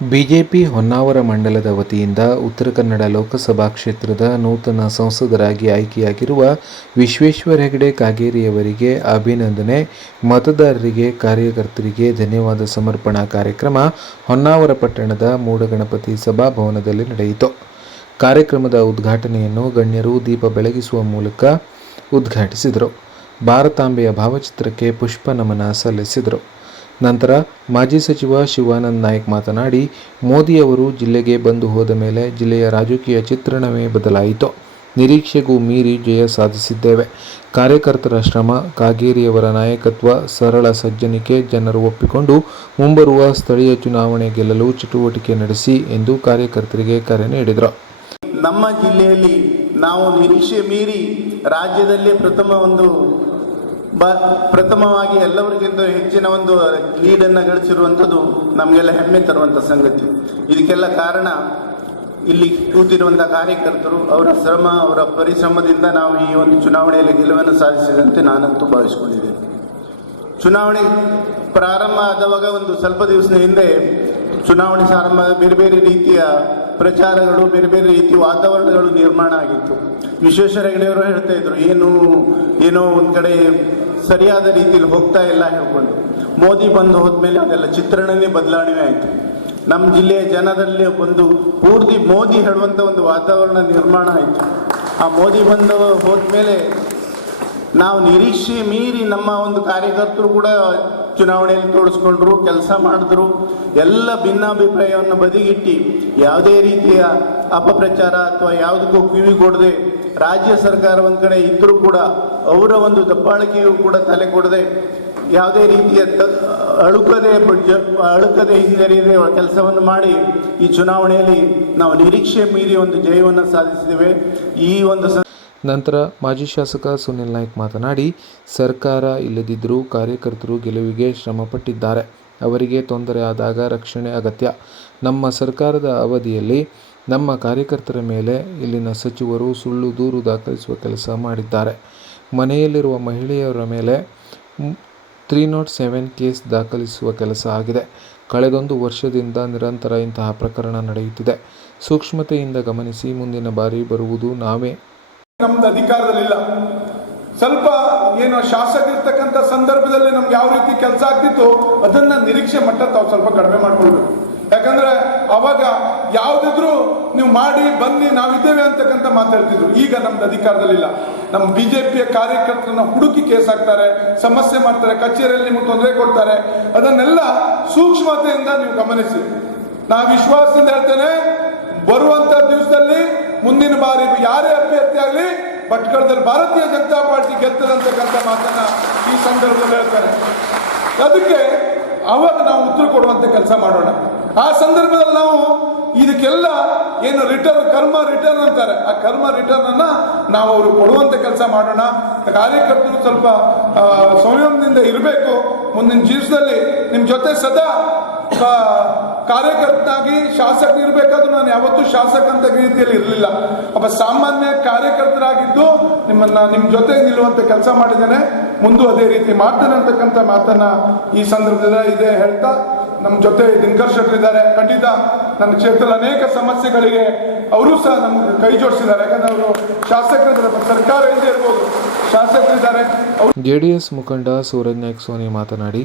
BJP Honnavar ಮಂಡಲದ ವತಿಯಿಂದ ಉತ್ತರ ಕನ್ನಡ ಲೋಕಸಭಾ ಕ್ಷೇತ್ರದ ನೂತನ ಸಂಸದರಾಗಿ ಆಯ್ಕೆಯಾಗಿರುವ ವಿಶ್ವೇಶ್ವರ ಹೆಗಡೆ ಕಾಗೇರಿಯವರಿಗೆ ಅಭಿನಂದನೆ. ಮತದಾರರಿಗೆ, ಕಾರ್ಯಕರ್ತರಿಗೆ ಧನ್ಯವಾದ ಸಮರ್ಪಣಾ ಕಾರ್ಯಕ್ರಮ ಹೊನ್ನಾವರ ಪಟ್ಟಣದ ಮೂಡಗಣಪತಿ ಸಭಾಭವನದಲ್ಲಿ ನಡೆಯಿತು. ಕಾರ್ಯಕ್ರಮದ ಉದ್ಘಾಟನೆಯನ್ನು ಗಣ್ಯರು ದೀಪ ಬೆಳಗಿಸುವ ಮೂಲಕ ಉದ್ಘಾಟಿಸಿದರು. ಭಾರತಾಂಬೆಯ ಭಾವಚಿತ್ರಕ್ಕೆ ಪುಷ್ಪ ನಮನ ಸಲ್ಲಿಸಿದರು. ನಂತರ ಮಾಜಿ ಸಚಿವ ಶಿವಾನಂದ ನಾಯ್ಕ ಮಾತನಾಡಿ, ಮೋದಿಯವರು ಜಿಲ್ಲೆಗೆ ಬಂದು ಹೋದ ಮೇಲೆ ಜಿಲ್ಲೆಯ ರಾಜಕೀಯ ಚಿತ್ರಣವೇ ಬದಲಾಯಿತು. ನಿರೀಕ್ಷೆಗೂ ಮೀರಿ ಜಯ ಸಾಧಿಸಿದ್ದೇವೆ. ಕಾರ್ಯಕರ್ತರ ಶ್ರಮ, ಕಾಗೇರಿಯವರ ನಾಯಕತ್ವ, ಸರಳ ಸಜ್ಜನಿಕೆ ಜನರು ಒಪ್ಪಿಕೊಂಡು ಮುಂಬರುವ ಸ್ಥಳೀಯ ಚುನಾವಣೆ ಗೆಲ್ಲಲು ಚಟುವಟಿಕೆ ನಡೆಸಿ ಎಂದು ಕಾರ್ಯಕರ್ತರಿಗೆ ಕರೆ ನೀಡಿದರು. ನಮ್ಮ ಜಿಲ್ಲೆಯಲ್ಲಿ ನಾವು ನಿರೀಕ್ಷೆ ಮೀರಿ ರಾಜ್ಯದಲ್ಲಿ ಪ್ರಥಮವಾಗಿ ಎಲ್ಲರಿಗಿಂತ ಹೆಚ್ಚಿನ ಒಂದು ಲೀಡನ್ನು ಗಳಿಸಿರುವಂಥದ್ದು ನಮಗೆಲ್ಲ ಹೆಮ್ಮೆ ತರುವಂಥ ಸಂಗತಿ. ಇದಕ್ಕೆಲ್ಲ ಕಾರಣ ಇಲ್ಲಿ ಕೂತಿರುವಂಥ ಕಾರ್ಯಕರ್ತರು, ಅವರ ಶ್ರಮ, ಅವರ ಪರಿಶ್ರಮದಿಂದ ನಾವು ಈ ಒಂದು ಚುನಾವಣೆಯಲ್ಲಿ ಗೆಲುವನ್ನು ಸಾಧಿಸಿದಂತೆ ನಾನಂತೂ ಭಾವಿಸಿಕೊಂಡಿದ್ದೇನೆ. ಚುನಾವಣೆ ಪ್ರಾರಂಭ ಆದವಾಗ ಒಂದು ಸ್ವಲ್ಪ ದಿವಸದ ಹಿಂದೆ ಚುನಾವಣೆ ಪ್ರಾರಂಭ ಬೇರೆ ಬೇರೆ ರೀತಿಯ ಪ್ರಚಾರಗಳು, ಬೇರೆ ಬೇರೆ ರೀತಿಯ ವಾತಾವರಣಗಳು ನಿರ್ಮಾಣ ಆಗಿತ್ತು. ವಿಶ್ವೇಶ್ವರ ಹೆಗಡೆಯವರು ಹೇಳ್ತಾ ಇದ್ರು, ಏನೋ ಒಂದು ಕಡೆ ಸರಿಯಾದ ರೀತಿಯಲ್ಲಿ ಹೋಗ್ತಾ ಇಲ್ಲ ಹೇಳ್ಕೊಂಡು. ಮೋದಿ ಬಂದು ಹೋದ್ಮೇಲೆ ಅದೆಲ್ಲ ಚಿತ್ರಣನೇ ಬದಲಾವಣೆ ಆಯಿತು. ನಮ್ಮ ಜಿಲ್ಲೆಯ ಜನರಲ್ಲಿ ಒಂದು ಪೂರ್ತಿ ಮೋದಿ ಹೇಳುವಂಥ ಒಂದು ವಾತಾವರಣ ನಿರ್ಮಾಣ ಆಯಿತು. ಆ ಮೋದಿ ಬಂದು ಹೋದ್ಮೇಲೆ ನಾವು ನಿರೀಕ್ಷೆ ಮೀರಿ ನಮ್ಮ ಒಂದು ಕಾರ್ಯಕರ್ತರು ಕೂಡ ಚುನಾವಣೆಯಲ್ಲಿ ತೋಡಿಸ್ಕೊಂಡ್ರು, ಕೆಲಸ ಮಾಡಿದ್ರು. ಎಲ್ಲ ಭಿನ್ನಾಭಿಪ್ರಾಯವನ್ನು ಬದಿಗಿಟ್ಟು ಯಾವುದೇ ರೀತಿಯ ಅಪಪ್ರಚಾರ ಅಥವಾ ಯಾವುದಕ್ಕೂ ಕಿವಿಗೊಡದೆ, ರಾಜ್ಯ ಸರ್ಕಾರ ಒಂದು ಕಡೆ ಇದ್ದರೂ ಕೂಡ ಅವರ ಒಂದು ದಬ್ಬಾಳಿಕೆಯೂ ಕೂಡ ತಲೆ ಕೊಡದೆ, ಯಾವುದೇ ರೀತಿಯ ಅಳುಕದೆ ಹಿಂಜರಿಯದೆ ಕೆಲಸವನ್ನು ಮಾಡಿ ಈ ಚುನಾವಣೆಯಲ್ಲಿ ನಾವು ನಿರೀಕ್ಷೆ ಮೀರಿ ಒಂದು ಜಯವನ್ನು ಸಾಧಿಸಿದ್ದೇವೆ. ಈ ಒಂದು ನಂತರ ಮಾಜಿ ಶಾಸಕ ಸುನಿಲ್ ನಾಯ್ಕ ಮಾತನಾಡಿ, ಸರ್ಕಾರ ಇಲ್ಲದಿದ್ದರೂ ಕಾರ್ಯಕರ್ತರು ಗೆಲುವಿಗೆ ಶ್ರಮಪಟ್ಟಿದ್ದಾರೆ. ಅವರಿಗೆ ತೊಂದರೆ ಆದಾಗ ರಕ್ಷಣೆ ಅಗತ್ಯ. ನಮ್ಮ ಸರ್ಕಾರದ ಅವಧಿಯಲ್ಲಿ ನಮ್ಮ ಕಾರ್ಯಕರ್ತರ ಮೇಲೆ ಇಲ್ಲಿನ ಸಚಿವರು ಸುಳ್ಳು ದೂರು ದಾಖಲಿಸುವ ಕೆಲಸ ಮಾಡಿದ್ದಾರೆ. ಮನೆಯಲ್ಲಿರುವ ಮಹಿಳೆಯರ ಮೇಲೆ 307 ಕೇಸ್ ದಾಖಲಿಸುವ ಕೆಲಸ ಆಗಿದೆ. ಕಳೆದೊಂದು ವರ್ಷದಿಂದ ನಿರಂತರ ಇಂತಹ ಪ್ರಕರಣ ನಡೆಯುತ್ತಿದೆ. ಸೂಕ್ಷ್ಮತೆಯಿಂದ ಗಮನಿಸಿ, ಮುಂದಿನ ಬಾರಿ ಬರುವುದು ನಾವೇ. ನಮ್ದು ಅಧಿಕಾರದಲ್ಲಿಲ್ಲ. ಸ್ವಲ್ಪ ಏನೋ ಶಾಸಕರಿರ್ತಕ್ಕಂಥ ಸಂದರ್ಭದಲ್ಲಿ ನಮ್ಗೆ ಯಾವ ರೀತಿ ಕೆಲಸ ಆಗ್ತಿತ್ತು ಅದನ್ನ ನಿರೀಕ್ಷೆ ಮಟ್ಟ ತಾವು ಸ್ವಲ್ಪ ಕಡಿಮೆ ಮಾಡ್ಕೊಳ್ಬೇಕು. ಯಾಕಂದ್ರೆ ಅವಾಗ ಯಾವ್ದಿದ್ರು ನೀವು ಮಾಡಿ ಬನ್ನಿ ನಾವಿದ್ದೇವೆ ಅಂತಕ್ಕಂಥ ಮಾತಾಡ್ತಿದ್ರು. ಈಗ ನಮ್ದು ಅಧಿಕಾರದಲ್ಲಿಲ್ಲ. ನಮ್ಮ ಬಿಜೆಪಿಯ ಕಾರ್ಯಕರ್ತರನ್ನ ಹುಡುಕಿ ಕೇಸ್ ಹಾಕ್ತಾರೆ, ಸಮಸ್ಯೆ ಮಾಡ್ತಾರೆ, ಕಚೇರಿಯಲ್ಲಿ ನಿಮ್ಗೆ ತೊಂದರೆ ಕೊಡ್ತಾರೆ. ಅದನ್ನೆಲ್ಲ ಸೂಕ್ಷ್ಮತೆಯಿಂದ ನೀವು ಗಮನಿಸಿ. ನಾ ವಿಶ್ವಾಸದಿಂದ ಹೇಳ್ತೇನೆ, ಬರುವಂತ ದಿವಸದಲ್ಲಿ ಮುಂದಿನ ಬಾರಿ ಯಾರೇ ಅಭ್ಯರ್ಥಿ ಆಗಲಿ ಭಟ್ಕಳದಲ್ಲಿ ಭಾರತೀಯ ಜನತಾ ಪಾರ್ಟಿ ಗೆಲ್ತದಂತಕ್ಕಂಥ ಮಾತನ್ನ ಈ ಸಂದರ್ಭದಲ್ಲಿ ಹೇಳ್ತಾರೆ. ಅದಕ್ಕೆ ಅವಾಗ ನಾವು ಉತ್ತರ ಕೊಡುವಂತ ಕೆಲಸ ಮಾಡೋಣ. ಆ ಸಂದರ್ಭದಲ್ಲಿ ನಾವು ಇದಕ್ಕೆಲ್ಲ ಏನು ಕರ್ಮ ರಿಟರ್ನ್ ಅಂತಾರೆ, ಆ ಕರ್ಮ ರಿಟರ್ನ್ ಅನ್ನ ನಾವು ಅವರು ಕೊಡುವಂತ ಕೆಲಸ ಮಾಡೋಣ. ಕಾರ್ಯಕರ್ತರು ಸ್ವಲ್ಪ ಸಂಯಮದಿಂದ ಇರಬೇಕು. ಮುಂದಿನ ಜೀವನದಲ್ಲಿ ನಿಮ್ಮ ಜೊತೆ ಸದಾ ಕಾರ್ಯಕರ್ತನಾಗಿ ಶಾಸಕ ಇರಬೇಕಾದ್ರೂ ನಾನು ಯಾವತ್ತೂ ಶಾಸಕ ಅಂತ ರೀತಿಯಲ್ಲಿ ಇರಲಿಲ್ಲ. ಒಬ್ಬ ಸಾಮಾನ್ಯ ಕಾರ್ಯಕರ್ತರಾಗಿದ್ದು ನಿಮ್ಮ ಜೊತೆ ನಿಲ್ಲುವಂತ ಕೆಲಸ ಮಾಡಿದ್ದೇನೆ. ಮುಂದೂ ಅದೇ ರೀತಿ ಮಾಡ್ತೇನೆ ಅಂತಕ್ಕಂಥ ಮಾತನ್ನ ಈ ಸಂದರ್ಭದಲ್ಲಿ ಇದೆ ಹೇಳ್ತಾ, ನಮ್ಮ ಜೊತೆ ದಿನಕರ್ ಶೆಟ್ಟರ್ ಇದ್ದಾರೆ. ಖಂಡಿತ ನನ್ನ ಕ್ಷೇತ್ರದ ಅನೇಕ ಸಮಸ್ಯೆಗಳಿಗೆ ಅವರು ಸಹ ನಮ್ಗೆ ಕೈ ಜೋಡಿಸಿದ್ದಾರೆ. ಯಾಕಂದ್ರೆ ಅವರು ಶಾಸಕರಿದ್ದಾರೆ, ಸರ್ಕಾರ ಇಲ್ಲದೆ ಇರ್ಬೋದು, ಶಾಸಕರಿದ್ದಾರೆ. ಜೆಡಿಎಸ್ ಮುಖಂಡ ಸೂರಜ್ ನಾಯ್ಕ ಸೋನಿ ಮಾತನಾಡಿ,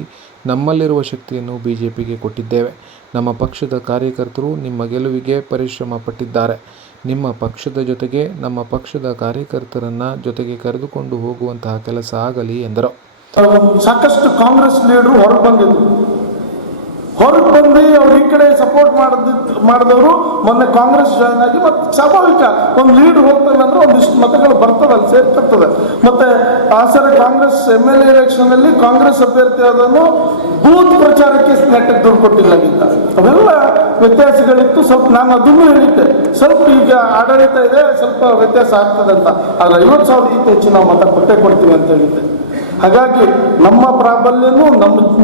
ನಮ್ಮಲ್ಲಿರುವ ಶಕ್ತಿಯನ್ನು ಬಿಜೆಪಿಗೆ ಕೊಟ್ಟಿದ್ದೇವೆ. ನಮ್ಮ ಪಕ್ಷದ ಕಾರ್ಯಕರ್ತರು ನಿಮ್ಮ ಗೆಲುವಿಗೆ ಪರಿಶ್ರಮ ಪಟ್ಟಿದ್ದಾರೆ. ನಿಮ್ಮ ಪಕ್ಷದ ಜೊತೆಗೆ ನಮ್ಮ ಪಕ್ಷದ ಕಾರ್ಯಕರ್ತರನ್ನ ಜೊತೆಗೆ ಕರೆದುಕೊಂಡು ಹೋಗುವಂತಹ ಕೆಲಸ ಆಗಲಿ ಎಂದರು. ಸಾಕಷ್ಟು ಕಾಂಗ್ರೆಸ್ ಲೀಡರ್ ಹೊರಗೆ ಬಂದು ಅವ್ರು ಈ ಕಡೆ ಸಪೋರ್ಟ್ ಮಾಡಿದವರು ಮೊನ್ನೆ ಕಾಂಗ್ರೆಸ್ ಜಾಯ್ನ್ ಆಗಿ, ಮತ್ತೆ ಸ್ವಾಭಾವಿಕ ಒಂದು ಲೀಡ್ ಹೋಗ್ತಲ್ಲ ಅಂದ್ರೆ ಒಂದಿಷ್ಟು ಮತಗಳು ಬರ್ತದಲ್ಲ, ಸೇರ್ತಿರ್ತದೆ. ಮತ್ತೆ ಆ ಸರಿ ಕಾಂಗ್ರೆಸ್ MLA ಎಲೆಕ್ಷನ್ ಅಲ್ಲಿ ಕಾಂಗ್ರೆಸ್ ಅಭ್ಯರ್ಥಿ ಆದನು ಬೂತ್ ಪ್ರಚಾರಕ್ಕೆ ನೆಟ್ಟಕ್ಕೆ ದುಡ್ಡು ಕೊಟ್ಟಿಲ್ಲಾಗಿದ್ದ. ಅವೆಲ್ಲ ವ್ಯತ್ಯಾಸಗಳಿತ್ತು. ಸ್ವಲ್ಪ ನಾನು ಅದನ್ನು ಹೇಳಿದ್ದೆ, ಸ್ವಲ್ಪ ಈಗ ಆಡಳಿತ ಇದೆ, ಸ್ವಲ್ಪ ವ್ಯತ್ಯಾಸ ಆಗ್ತದೆ ಅಂತ. ಆದ್ರೆ 50,000ಕ್ಕಿಂತ ಹೆಚ್ಚು ನಾವು ಮತ ಕೊಡ್ತೀವಿ ಅಂತ ಹೇಳಿದ್ದೆ. ಹಾಗಾಗಿ ನಮ್ಮ ಪ್ರಾಬಲ್ಯನೂ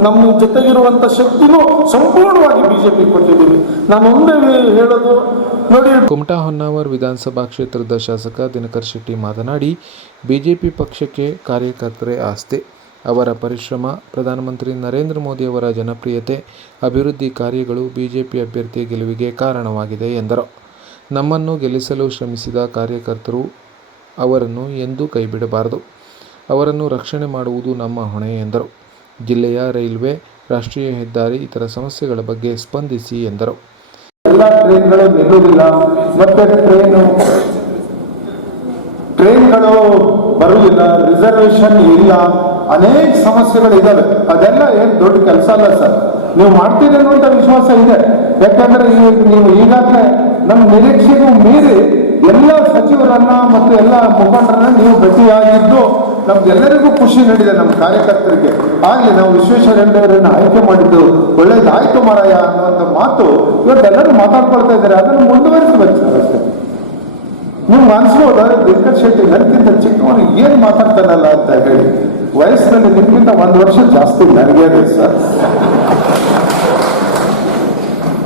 ನಮ್ಮ ಜೊತೆಗಿರುವಂತ ಶಕ್ತಿನೂ ಸಂಪೂರ್ಣವಾಗಿ ಬಿಜೆಪಿ ಕೊಟ್ಟಿದ್ದೀವಿ. ನಾನು ಒಂದೇ ಹೇಳೋದು ನೋಡಿ, ಕುಮಟಾ ಹೊನ್ನಾವರ ವಿಧಾನಸಭಾ ಕ್ಷೇತ್ರದ ಶಾಸಕ ದಿನಕರ್ ಶೆಟ್ಟಿ ಮಾತನಾಡಿ, ಬಿಜೆಪಿ ಪಕ್ಷಕ್ಕೆ ಕಾರ್ಯಕರ್ತರೇ ಆಸ್ತಿ. ಅವರ ಪರಿಶ್ರಮ, ಪ್ರಧಾನಮಂತ್ರಿ ನರೇಂದ್ರ ಮೋದಿಯವರ ಜನಪ್ರಿಯತೆ, ಅಭಿವೃದ್ಧಿ ಕಾರ್ಯಗಳು ಬಿಜೆಪಿ ಅಭ್ಯರ್ಥಿ ಗೆಲುವಿಗೆ ಕಾರಣವಾಗಿದೆ ಎಂದರು. ನಮ್ಮನ್ನು ಗೆಲ್ಲಿಸಲು ಶ್ರಮಿಸಿದ ಕಾರ್ಯಕರ್ತರು, ಅವರನ್ನು ಎಂದೂ ಕೈಬಿಡಬಾರದು. ಅವರನ್ನು ರಕ್ಷಣೆ ಮಾಡುವುದು ನಮ್ಮ ಹೊಣೆ ಎಂದರು. ಜಿಲ್ಲೆಯ ರೈಲ್ವೆ, ರಾಷ್ಟ್ರೀಯ ಹೆದ್ದಾರಿ, ಇತರ ಸಮಸ್ಯೆಗಳ ಬಗ್ಗೆ ಸ್ಪಂದಿಸಿ ಎಂದರು. ಎಲ್ಲ ಟ್ರೈನ್ಗಳು ನಿಲ್ಲುವುದಿಲ್ಲ, ಮತ್ತೆ ಟ್ರೈನ್ಗಳು ಬರುವುದಿಲ್ಲ, ರಿಸರ್ವೇಶನ್ ಇಲ್ಲ, ಅನೇಕ ಸಮಸ್ಯೆಗಳಿದ್ದಾವೆ. ಅದೆಲ್ಲ ಏನು ದೊಡ್ಡ ಕೆಲಸ ಅಲ್ಲ ಸರ್, ನೀವು ಮಾಡ್ತೀರಿ ಅನ್ನುವಂಥ ವಿಶ್ವಾಸ ಇದೆ. ಯಾಕಂದ್ರೆ ನೀವು ಈಗಾಗಲೇ ನಮ್ಮ ನಿರೀಕ್ಷೆಗೂ ಮೀರಿ ಎಲ್ಲ ಸಚಿವರನ್ನ ಮತ್ತು ಎಲ್ಲ ಮುಖಂಡರನ್ನ ನೀವು ಭೇಟಿಯಾಗಿದ್ದು ನಮ್ಗೆಲ್ಲರಿಗೂ ಖುಷಿ ನೀಡಿದೆ. ನಮ್ಮ ಕಾರ್ಯಕರ್ತರಿಗೆ ಆಗ್ಲಿ ನಾವು ವಿಶ್ವೇಶ್ವರ ಹೆಗಡೆಯವರನ್ನ ಆಯ್ಕೆ ಮಾಡಿದ್ದು ಒಳ್ಳೇದಾಯ್ತು ಮಾರಾಯ ಅನ್ನುವಂಥ ಮಾತು ಇವತ್ತೆಲ್ಲರೂ ಮಾತಾಡ್ಕೊಳ್ತಾ ಇದ್ದಾರೆ. ಅದನ್ನು ಮುಂದುವರಿಸಬೇಕು ಸರ್. ಅಷ್ಟೇ ನೀವು ಅನ್ಸ್ಬೋದ ದಿನಕರ್ ಶೆಟ್ಟಿ ನನಗಿಂತ ಚಿಕ್ಕವನಿಗೆ ಏನು ಮಾತಾಡ್ತಾನಲ್ಲ ಅಂತ ಹೇಳಿ. ವಯಸ್ಸಿನಲ್ಲಿ ನಿಮ್ಗಿಂತ 1 ವರ್ಷ ಜಾಸ್ತಿ ನನಗೆ ಇದೆ ಸರ್.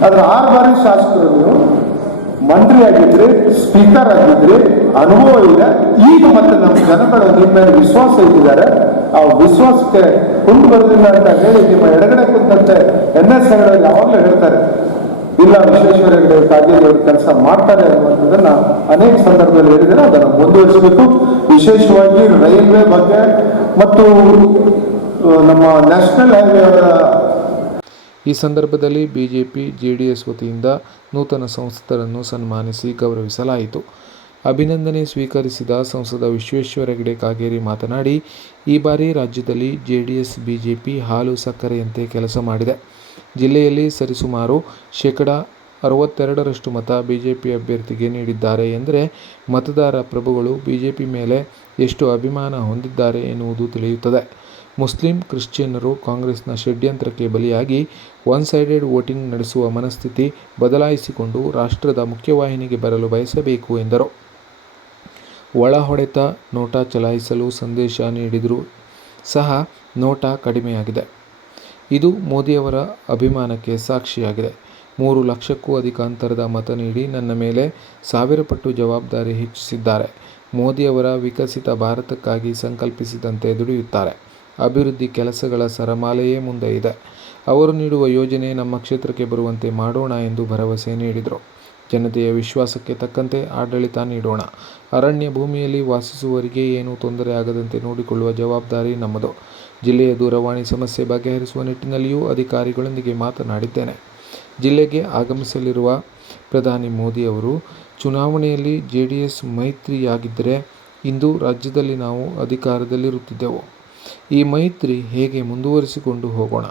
ಆದ್ರೆ 6 ಬಾರಿ ಶಾಸಕರು, ನೀವು ಮಂತ್ರಿ ಆಗಿದ್ರಿ, ಸ್ಪೀಕರ್ ಆಗಿದ್ರಿ, ಅನುಭವ ಇದೆ. ಈಗ ಮತ್ತೆ ನಮ್ಮ ಜನಗಳು ನಿಮ್ಮ ಮೇಲೆ ವಿಶ್ವಾಸ ಇಟ್ಟಿದ್ದಾರೆ. ಆ ವಿಶ್ವಾಸಕ್ಕೆ ಕುಂದು ಬರೋದಿಲ್ಲ ಅಂತ ಹೇಳಿ ನಿಮ್ಮ ಎಡಗಡೆ ಕುಂತಂತೆ NS ಹೆಗಡೆಯವರು ಯಾವಾಗಲೂ ಹೇಳ್ತಾರೆ, ಇಲ್ಲ ವಿಶ್ವೇಶ್ವರ ಹೆಗಡೆ ಕಾಗೇರಿ ಅವರು ಕೆಲಸ ಮಾಡ್ತಾರೆ ಅನ್ನುವಂಥದ್ದನ್ನ ಅನೇಕ ಸಂದರ್ಭದಲ್ಲಿ ಹೇಳಿದರೆ ಅದನ್ನು ಮುಂದುವರಿಸಬೇಕು. ವಿಶೇಷವಾಗಿ ರೈಲ್ವೆ ಬಗ್ಗೆ ಮತ್ತು ನಮ್ಮ ನ್ಯಾಷನಲ್ ಹೈವೇ. ಈ ಸಂದರ್ಭದಲ್ಲಿ ಬಿಜೆಪಿ, ಜೆಡಿಎಸ್ ವತಿಯಿಂದ ನೂತನ ಸಂಸದರನ್ನು ಸನ್ಮಾನಿಸಿ ಗೌರವಿಸಲಾಯಿತು. ಅಭಿನಂದನೆ ಸ್ವೀಕರಿಸಿದ ಸಂಸದ ವಿಶ್ವೇಶ್ವರ ಹೆಗಡೆ ಕಾಗೇರಿ ಮಾತನಾಡಿ, ಈ ಬಾರಿ ರಾಜ್ಯದಲ್ಲಿ ಜೆಡಿಎಸ್, ಬಿಜೆಪಿ ಹಾಲು ಸಕ್ಕರೆಯಂತೆ ಕೆಲಸ ಮಾಡಿದೆ. ಜಿಲ್ಲೆಯಲ್ಲಿ ಸರಿಸುಮಾರು 62% ಮತ ಬಿಜೆಪಿ ಅಭ್ಯರ್ಥಿಗೆ ನೀಡಿದ್ದಾರೆ ಎಂದರೆ ಮತದಾರ ಪ್ರಭುಗಳು ಬಿಜೆಪಿ ಮೇಲೆ ಎಷ್ಟು ಅಭಿಮಾನ ಹೊಂದಿದ್ದಾರೆ ಎನ್ನುವುದು ತಿಳಿಯುತ್ತದೆ. ಮುಸ್ಲಿಂ, ಕ್ರಿಶ್ಚಿಯನ್ನರು ಕಾಂಗ್ರೆಸ್ನ ಷಡ್ಯಂತ್ರಕ್ಕೆ ಬಲಿಯಾಗಿ ಒನ್ ಸೈಡೆಡ್ ವೋಟಿಂಗ್ ನಡೆಸುವ ಮನಸ್ಥಿತಿ ಬದಲಾಯಿಸಿಕೊಂಡು ರಾಷ್ಟ್ರದ ಮುಖ್ಯವಾಹಿನಿಗೆ ಬರಲು ಬಯಸಬೇಕು ಎಂದರು. ಒಳ ಹೊಡೆತ ನೋಟಾ ಚಲಾಯಿಸಲು ಸಂದೇಶ ನೀಡಿದರೂ ಸಹ ನೋಟಾ ಕಡಿಮೆಯಾಗಿದೆ. ಇದು ಮೋದಿಯವರ ಅಭಿಮಾನಕ್ಕೆ ಸಾಕ್ಷಿಯಾಗಿದೆ. 3 ಲಕ್ಷಕ್ಕೂ ಅಧಿಕ ಅಂತರದ ಮತ ನೀಡಿ ನನ್ನ ಮೇಲೆ 1000 ಪಟ್ಟು ಜವಾಬ್ದಾರಿ ಹೆಚ್ಚಿಸಿದ್ದಾರೆ. ಮೋದಿಯವರ ವಿಕಸಿತ ಭಾರತಕ್ಕಾಗಿ ಸಂಕಲ್ಪಿಸಿದಂತೆ ದುಡಿಯುತ್ತಾರೆ. ಅಭಿವೃದ್ಧಿ ಕೆಲಸಗಳ ಸರಮಾಲೆಯೇ ಮುಂದೆ ಇದೆ. ಅವರು ನೀಡುವ ಯೋಜನೆ ನಮ್ಮ ಕ್ಷೇತ್ರಕ್ಕೆ ಬರುವಂತೆ ಮಾಡೋಣ ಎಂದು ಭರವಸೆ ನೀಡಿದರು. ಜನತೆಯ ವಿಶ್ವಾಸಕ್ಕೆ ತಕ್ಕಂತೆ ಆಡಳಿತ ನೀಡೋಣ. ಅರಣ್ಯ ಭೂಮಿಯಲ್ಲಿ ವಾಸಿಸುವವರಿಗೆ ಏನೂ ತೊಂದರೆ ಆಗದಂತೆ ನೋಡಿಕೊಳ್ಳುವ ಜವಾಬ್ದಾರಿ ನಮ್ಮದು. ಜಿಲ್ಲೆಯ ದೂರವಾಣಿ ಸಮಸ್ಯೆ ಬಗೆಹರಿಸುವ ನಿಟ್ಟಿನಲ್ಲಿಯೂ ಅಧಿಕಾರಿಗಳೊಂದಿಗೆ ಮಾತನಾಡಿದ್ದೇನೆ. ಜಿಲ್ಲೆಗೆ ಆಗಮಿಸಲಿರುವ ಪ್ರಧಾನಿ ಮೋದಿ ಅವರು ಚುನಾವಣೆಯಲ್ಲಿ ಜೆಡಿಎಸ್ ಮೈತ್ರಿಯಾಗಿದ್ದರೆ ಇಂದು ರಾಜ್ಯದಲ್ಲಿ ನಾವು ಅಧಿಕಾರದಲ್ಲಿರುತ್ತಿದ್ದೆವು. ಈ ಮೈತ್ರಿ ಹೇಗೆ ಮುಂದುವರಿಸಿಕೊಂಡು ಹೋಗೋಣ.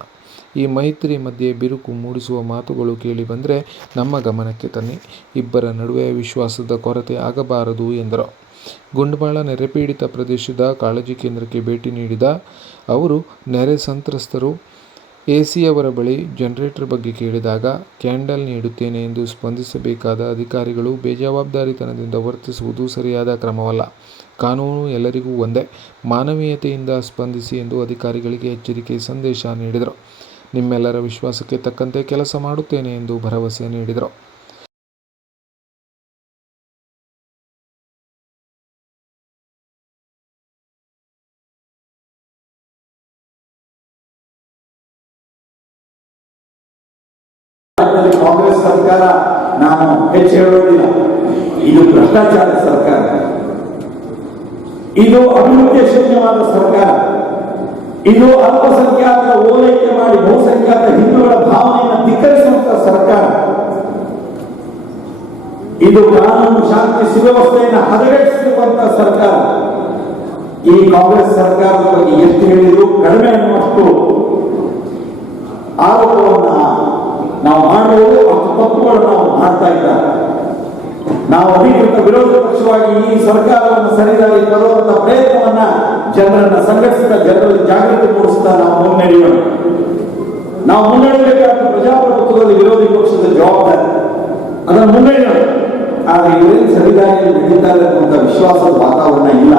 ಈ ಮೈತ್ರಿ ಮಧ್ಯೆ ಬಿರುಕು ಮೂಡಿಸುವ ಮಾತುಗಳು ಕೇಳಿ ಬಂದರೆ ನಮ್ಮ ಗಮನಕ್ಕೆ ತನ್ನಿ. ಇಬ್ಬರ ನಡುವೆ ವಿಶ್ವಾಸದ ಕೊರತೆ ಆಗಬಾರದು ಎಂದರು. ಗುಂಡ್ಮಾಳ ನೆರೆಪೀಡಿತ ಪ್ರದೇಶದ ಕಾಳಜಿ ಕೇಂದ್ರಕ್ಕೆ ಭೇಟಿ ನೀಡಿದ ಅವರು ನೆರೆ ಸಂತ್ರಸ್ತರು ಎಸಿಯವರ ಬಳಿ ಜನರೇಟರ್ ಬಗ್ಗೆ ಕೇಳಿದಾಗ ಕ್ಯಾಂಡಲ್ ನೀಡುತ್ತೇನೆ ಎಂದು ಸ್ಪಂದಿಸಬೇಕಾದ ಅಧಿಕಾರಿಗಳು ಬೇಜವಾಬ್ದಾರಿತನದಿಂದ ವರ್ತಿಸುವುದು ಸರಿಯಾದ ಕ್ರಮವಲ್ಲ. ಕಾನೂನು ಎಲ್ಲರಿಗೂ ಒಂದೇ. ಮಾನವೀಯತೆಯಿಂದ ಸ್ಪಂದಿಸಿ ಎಂದು ಅಧಿಕಾರಿಗಳಿಗೆ ಎಚ್ಚರಿಕೆ ಸಂದೇಶ ನೀಡಿದರು. ನಿಮ್ಮೆಲ್ಲರ ವಿಶ್ವಾಸಕ್ಕೆ ತಕ್ಕಂತೆ ಕೆಲಸ ಮಾಡುತ್ತೇನೆ ಎಂದು ಭರವಸೆ ನೀಡಿದರು. ಕಾಂಗ್ರೆಸ್ ಸರ್ಕಾರ ನಾನು ಹೆಚ್ಚು ಹೇಳುವುದಿಲ್ಲ. ಇದು ಭ್ರಷ್ಟಾಚಾರ ಸರ್ಕಾರ, ಇದು ಅಭಿವೃದ್ಧಿ ಶೂನ್ಯವಾದ ಸರ್ಕಾರ, ಇದು ಅಲ್ಪಸಂಖ್ಯಾತರ ಓಲೈಕೆ ಮಾಡಿ ಬಹುಸಂಖ್ಯಾತ ಹಿಂದೂಗಳ ಭಾವನೆಯನ್ನು ಧಿಕ್ಕರಿಸುವಂತಹ ಸರ್ಕಾರ, ಇದು ಕಾನೂನು ಶಾಂತಿ ಸುವ್ಯವಸ್ಥೆಯನ್ನು ಹದಗೆಡಿಸಿರುವಂತಹ ಸರ್ಕಾರ. ಈ ಕಾಂಗ್ರೆಸ್ ಸರ್ಕಾರದ ಬಗ್ಗೆ ಎಷ್ಟು ಹೇಳಿದ್ರು ಕಡಿಮೆ ಅನ್ನುವಷ್ಟು ಆರೋಪವನ್ನ ನಾವು ಮಾಡುವುದು ಮತ್ತು ತಪ್ಪುಗಳನ್ನು ನಾವು ಮಾಡ್ತಾ ಇದ್ದಾರೆ. ನಾವು ಅಧಿಕೃತ ವಿರೋಧ ಪಕ್ಷವಾಗಿ ಈ ಸರ್ಕಾರವನ್ನು ಸರಿದಾರಿ ತರುವಂತಹ ಪ್ರಯತ್ನವನ್ನ ಜನರನ್ನ ಸಂಘಟಿಸಿದ ಜನರಲ್ಲಿ ಜಾಗೃತಿ ಮೂಡಿಸ್ತಾ ನಾವು ಮುನ್ನಡೆಯೋಣ. ನಾವು ಮುನ್ನಡೆಯಬೇಕಾದ ಪ್ರಜಾಪ್ರಭುತ್ವದಲ್ಲಿ ವಿರೋಧಿ ಪಕ್ಷದ ಜವಾಬ್ದಾರಿ, ಅದನ್ನು ಮುನ್ನಡೆಯೋಣ. ಆದರೆ ಇವರೇನು ಸರಿದಾರಿಯಲ್ಲಿ ನಡೀತಾರೆ ಅನ್ನುವಂಥ ವಿಶ್ವಾಸದ ವಾತಾವರಣ ಇಲ್ಲ.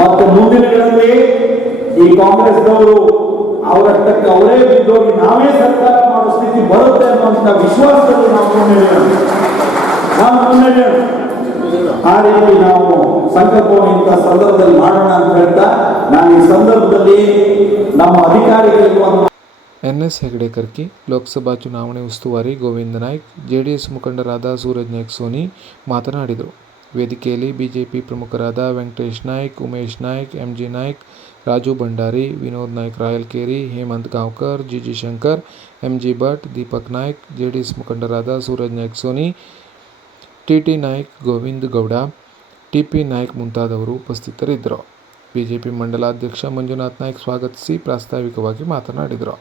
ಮತ್ತು ಮುಂದಿನ ದಿನಗಳಲ್ಲಿ ಈ ಕಾಂಗ್ರೆಸ್ನವರು ಅವರಷ್ಟಕ್ಕೆ ಅವರೇ ಬಿದ್ದೋಗಿ ನಾವೇ ಸರ್ಕಾರ ಮಾಡೋ ಸ್ಥಿತಿ ಬರುತ್ತೆ ಅನ್ನುವಂಥ ವಿಶ್ವಾಸದಲ್ಲಿ ನಾವು ಮುನ್ನಡೆಯೋಣ. ಆ ರೀತಿ ನಾವು ಸಂಕಲ್ಪವನ್ನು ಇಂಥ ಸಂದರ್ಭದಲ್ಲಿ ಮಾಡೋಣ ಅಂತ ಹೇಳ್ತಾ ನಾನು ಈ ಸಂದರ್ಭದಲ್ಲಿ ನಮ್ಮ ಅಧಿಕಾರಿಗಳಿಗೆ ಒಂದು ಎನ್ಎಸ್ ಹೆಗಡೆ ಕರ್ಕಿ, ಲೋಕಸಭಾ ಚುನಾವಣೆ ಉಸ್ತುವಾರಿ ಗೋವಿಂದ ನಾಯ್ಕ್, ಜೆಡಿಎಸ್ ಮುಖಂಡರಾದ ಸೂರಜ್ ನಾಯ್ಕ್ ಸೋನಿ ಮಾತನಾಡಿದರು. ವೇದಿಕೆಯಲ್ಲಿ ಬಿಜೆಪಿ ಪ್ರಮುಖರಾದ Venkatesh Naik, Umesh Naik, MG Naik, Raju Bhandari, Vinod Naik Rayalkeri, Hemant Gaonkar, GG Shankar, MG Bhat, Deepak Naik, JDS ಮುಖಂಡರಾದ ಸೂರಜ್ ನಾಯ್ಕ್ ಸೋನಿ, ಟಿಟಿ ನಾಯ್ಕ್, ಗೋವಿಂದ್ ಗೌಡ, ಟಿಪಿ ನಾಯ್ಕ್ ಮುಂತಾದವರು ಉಪಸ್ಥಿತರಿದ್ದರು. ಬಿಜೆಪಿ ಮಂಡಲಾಧ್ಯಕ್ಷ ಮಂಜುನಾಥ್ ನಾಯ್ಕ್ ಸ್ವಾಗತಿಸಿ ಪ್ರಾಸ್ತಾವಿಕವಾಗಿ ಮಾತನಾಡಿದರು.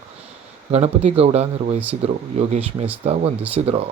ಗಣಪತಿ ಗೌಡ ನಿರ್ವಹಿಸಿದರು. ಯೋಗೇಶ್ ಮೇಸ್ತಾ ವಂದಿಸಿದರು.